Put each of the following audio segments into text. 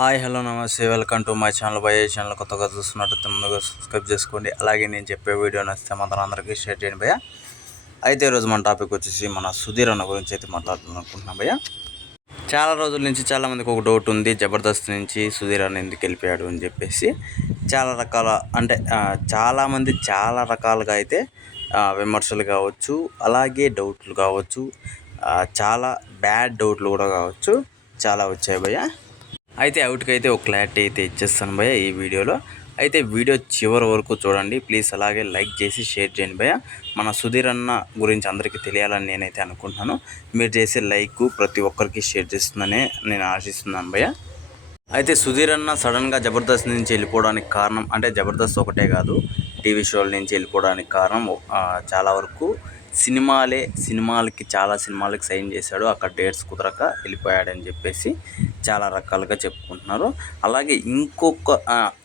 Hi hello నమస్తే welcome to my channel. By channel కొత్తగా చూస్తున్నట్టు ముందుగా సబ్స్క్రైబ్ చేసుకోండి. అలాగే నేను చెప్పే వీడియో నచ్చితే మాత్రం అందరికీ షేర్ చేయండి భయ్య. అయితే ఈరోజు మన టాపిక్ వచ్చేసి మన సుధీర్ అన్న గురించి అయితే మాట్లాడుతున్నాం భయ్య. చాలా రోజుల నుంచి చాలామందికి ఒక డౌట్ ఉంది, జబర్దస్త్ నుంచి సుధీర్ అన్న ఎందుకు వెళ్ళిపోయాడు అని చెప్పేసి. చాలా రకాల చాలామంది చాలా రకాలుగా అయితే విమర్శలు కావచ్చు, అలాగే డౌట్లు కావచ్చు, చాలా బ్యాడ్ డౌట్లు కూడా కావచ్చు, చాలా వచ్చాయి భయ్య. అయితే అవుట్కైతే ఒక క్లారిటీ అయితే ఇచ్చేస్తాను భయ్య ఈ వీడియోలో. అయితే వీడియో చివరి వరకు చూడండి ప్లీజ్. అలాగే లైక్ చేసి షేర్ చేయండి భయ్య. మన సుధీర్ అన్న గురించి అందరికీ తెలియాలని నేనైతే అనుకుంటున్నాను. మీరు చేసే లైక్ ప్రతి ఒక్కరికి షేర్ చేస్తుందనే నేను ఆశిస్తున్నాను భయ్య. అయితే సుధీర్ అన్న సడన్గా జబర్దస్త్ నుంచి వెళ్ళిపోవడానికి కారణం అంటే జబర్దస్త్ ఒకటే కాదు, టీవీ షోల నుంచి వెళ్ళిపోవడానికి కారణం చాలా వరకు సినిమాలకి చాలా సినిమాలకి సైన్ చేశాడు, అక్కడ డేట్స్ కుదరక వెళ్ళిపోయాడని చెప్పేసి చాలా రకాలుగా చెప్పుకుంటున్నారు. అలాగే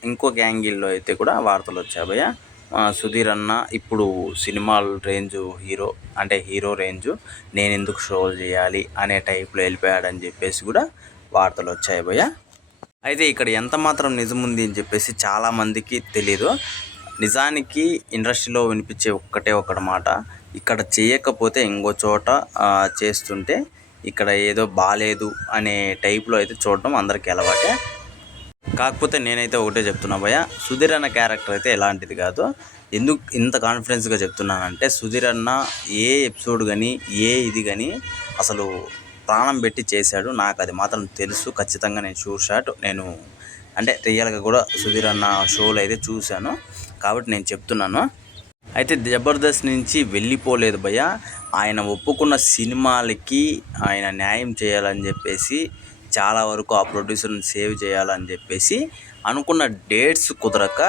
ఇంకొక యాంగిల్లో అయితే కూడా వార్తలు వచ్చాయి భయ్య. సుధీర్ అన్న ఇప్పుడు సినిమాల రేంజు హీరో రేంజు నేను ఎందుకు షోలు చేయాలి అనే టైప్లో వెళ్ళిపోయాడని చెప్పేసి కూడా వార్తలు వచ్చాయి భయ్య. అయితే ఇక్కడ ఎంత మాత్రం నిజం ఉంది అని చెప్పేసి చాలామందికి తెలీదు. నిజానికి ఇండస్ట్రీలో వినిపించే ఒక్కటే మాట, ఇక్కడ చేయకపోతే ఇంకో చోట చేస్తుంటే ఇక్కడ ఏదో బాగాలేదు అనే టైప్లో అయితే చూడడం అందరికీ అలవాటే. కాకపోతే నేనైతే ఒకటే చెప్తున్నా భయ్య, సుధీర్ అన్న క్యారెక్టర్ అయితే ఎలాంటిది కాదు. ఎందుకు ఇంత కాన్ఫిడెన్స్గా చెప్తున్నానంటే సుధీర్ అన్న ఏ ఎపిసోడ్ కానీ ఇది కానీ అసలు ప్రాణం పెట్టి చేశాడు. నాకు అది మాత్రం తెలుసు ఖచ్చితంగా. నేను షూర్ షాట్ రియల్గా కూడా సుధీర్ అన్న షోలు అయితే చూశాను కాబట్టి నేను చెప్తున్నాను. అయితే జబర్దస్త్ నుంచి వెళ్ళిపోలేదు భయ్య. ఆయన ఒప్పుకున్న సినిమాలకి ఆయన న్యాయం చేయాలని చెప్పేసి, చాలా వరకు ఆ ప్రొడ్యూసర్ని సేవ్ చేయాలని చెప్పేసి అనుకున్న డేట్స్ కుదరక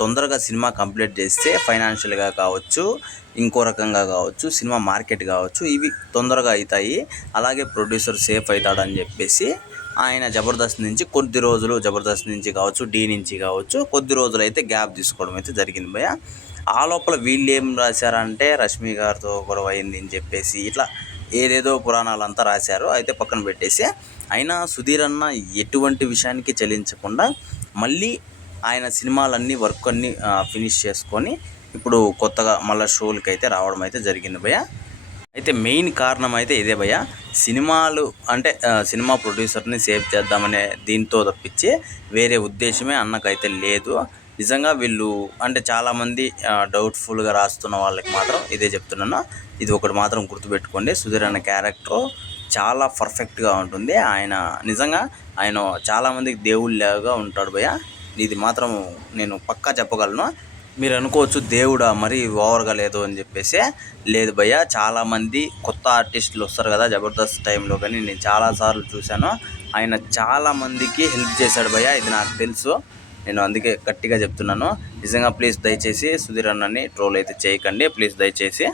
తొందరగా సినిమా కంప్లీట్ చేస్తే ఫైనాన్షియల్గా కావచ్చు, ఇంకో రకంగా కావచ్చు, సినిమా మార్కెట్ కావచ్చు, ఇవి తొందరగా అవుతాయి, అలాగే ప్రొడ్యూసర్ సేఫ్ అవుతాడని చెప్పేసి ఆయన జబర్దస్త్ నుంచి కొద్ది రోజులు, జబర్దస్త్ నుంచి కావచ్చు, డి నుంచి కావచ్చు, కొద్ది రోజులు అయితే గ్యాప్ తీసుకోవడం అయితే జరిగింది భయ్య. ఆ లోపల వీళ్ళు ఏం రాశారంటే రష్మి గారితో గొడవ అయింది అని చెప్పేసి ఇట్లా ఏదేదో పురాణాలంతా రాశారు. అయితే పక్కన పెట్టేసి అయినా సుధీర్ అన్న ఎటువంటి విషయానికి చెల్లించకుండా మళ్ళీ ఆయన సినిమాలన్నీ వర్క్ అన్నీ ఫినిష్ చేసుకొని ఇప్పుడు కొత్తగా మళ్ళీ షోలకి అయితే రావడం అయితే జరిగింది భయ్య. అయితే మెయిన్ కారణం అయితే ఇదే భయ్య, సినిమా ప్రొడ్యూసర్ని సేవ్ చేద్దామనే దీంతో తప్పించి వేరే ఉద్దేశమే అన్నకైతే లేదు. నిజంగా వీళ్ళు చాలామంది డౌట్ఫుల్గా రాస్తున్న వాళ్ళకి మాత్రం ఇదే చెప్తున్నాను. ఇది ఒకటి మాత్రం గుర్తుపెట్టుకోండి, సుధీర్ అన్న క్యారెక్టర్ చాలా పర్ఫెక్ట్గా ఉంటుంది. నిజంగా ఆయన చాలామందికి దేవుళ్ళలాగా ఉంటాడు భయ్య. ఇది మాత్రం నేను పక్కా చెప్పగలను. మీరు అనుకోవచ్చు దేవుడా మరి ఓవర్గా లేదు అని చెప్పేసి. లేదు భయ్య, చాలామంది కొత్త ఆర్టిస్టులు వస్తారు కదా జబర్దస్త్ టైంలో, కానీ నేను చాలాసార్లు చూశాను ఆయన చాలామందికి హెల్ప్ చేశాడు భయ్య. ఇది నాకు తెలుసు, నేను అందుకే గట్టిగా చెప్తున్నాను. నిజంగా ప్లీజ్ దయచేసి సుధీర్ అన్నని ట్రోల్ అయితే చేయకండి ప్లీజ్ దయచేసి.